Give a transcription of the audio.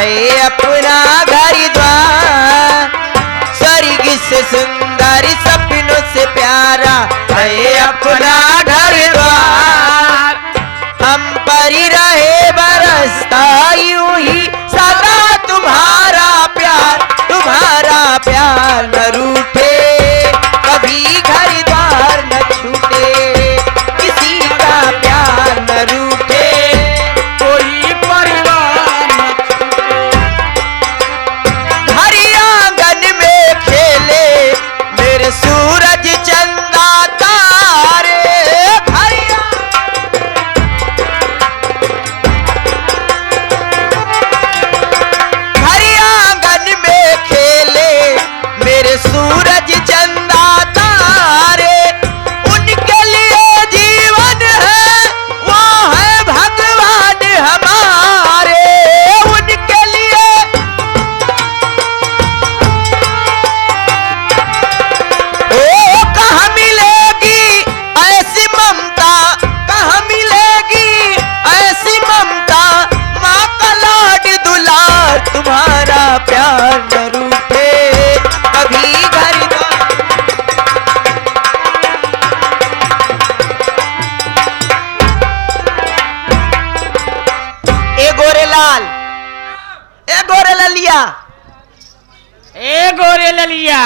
है अपना घर द्वार, स्वर्ग से सुंदर सपनों से प्यारा है अपना घर द्वार। हम पर रहे बरसता यूं ही सदा तुम्हारा प्यार न रूठे, कभी घर द्वार न छूटे, किसी का प्यार न रूठे, कोई परिवार न घर आंगन में खेले मेरे सूरज चंदा तारे, घर आंगन में खेले मेरे सूरज चंदा तारे, उनके लिए जीवन है वो है भगवान हमारे, उनके लिए ओ कहाँ मिलेगी ऐसी ममता, कहाँ मिलेगी ऐसी ममता, माँ का लाड दुलार तुम्हारा प्यार न रूठे, कभी घर द्वार। ए गोरेलाल, ए गोरे ललिया, ए गोरे ललिया